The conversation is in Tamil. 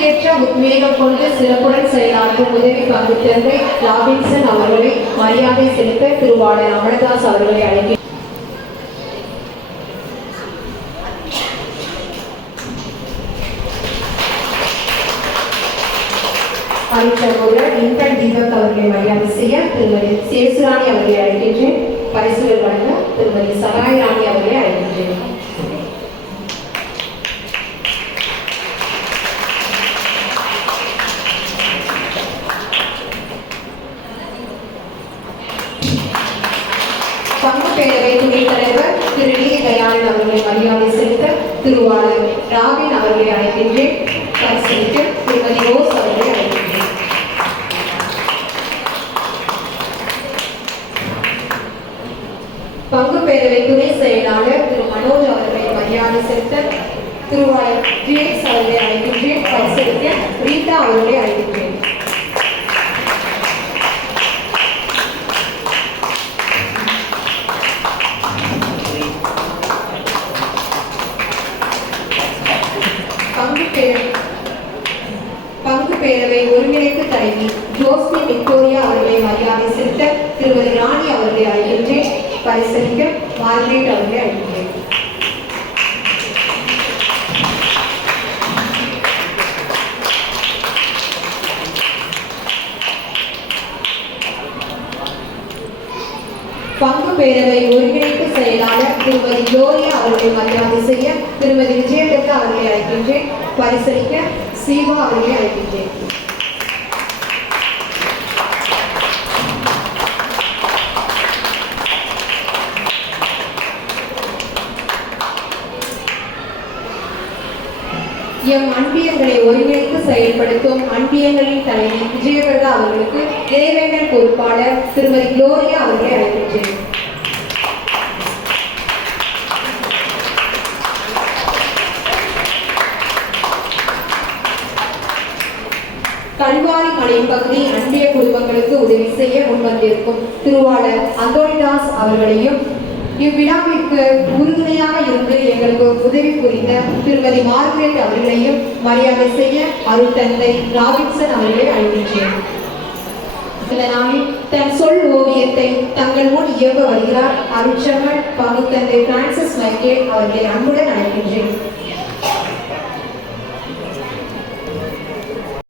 உத்வேகம் கொண்டு சிறப்புடன் செயலாற்றும் உதவி பங்கு தந்தை ராபின்சன் அவர்களை மரியாதை செலுத்த திருவாளர் அமரதாஸ் அவர்களை அழைக்கிறேன் அருட்சகோதரர் இன்டர் தீபக் அவர்களை மரியாதை செய்ய திருமதி சேசுராணி அவர்களை அழைக்கின்றேன் பரிசுகள் வழங்க திருமதி சகாய் ராணி அவர்களை அழைக்கின்றேன் பங்கு பேரவை துணைத் தலைவர் திரு டி. தயாளன் அவர்களை மரியாதை செலுத்த திருவாளர் ராவின் அவர்களை அழைக்கின்றேன். திருமதி ரோஸ் அவர்களை அழைக்கின்றேன். பங்கு பேரவை துணை செயலாளர் திரு மனோஜ் அவர்களை மரியாதை செலுத்த திருவாளர் ஜேஎஸ் அவர்களை அழைக்கின்றேன். பரிசீலிக்க ரீட்டா அவர்களை அழைக்கின்றேன். பேரவை ஒருங்கிணைப்பு தலைவி ஜோஸ்மி விக்டோரியா அவர்களை மரியாதை செலுத்த திருமதி ராணி அவர்களை அழைக்கின்றேன். பரிசீலிக்க மார்கரெட் அவர்களை அழைக்கின்றேன். பங்கு பேரவை ஒருங்கிணைப்பு செயலாளர் திருமதி ஜோரியா அவர்களை மரியாதை செய்ய திருமதி விஜய பரிசளிக்க பரிசீலிக்க சீவா அவர்களை அழைக்கின்றேன் எம் அன்பியங்களை ஒருங்கிணைத்து செயல்படுத்தும் அன்பியங்களின் தலைமை விஜயபிரதா அவர்களுக்கு இறைவேண்டல் பொறுப்பாளர் திருமதி குளோரியா அவர்களை அழைக்கின்றேன் கல்வாரி மலை பகுதி அன்பிய குடும்பங்களுக்கு உதவி செய்ய முன்வந்திருக்கும் திருவாளர் அந்தோனிதாஸ் அவர்களையும் இவ்விழாவிற்கு உறுதுணையாக இருந்து எங்களுக்கு உதவி புரிந்த திருமதி மார்கரெட் அவர்களையும் மரியாதை செய்ய அருட்தந்தை ராபின்சன் அவர்களை அழைக்கின்றேன். இந்த நாளில் தன் சொல் ஓவியத்தை தங்கள் முன் இயங்க வருகிறார் அருட்சகன் பகுத்தந்தை பிரான்சிஸ் மைக்கேல் அவர்களை அன்புடன் அழைக்கின்றேன்.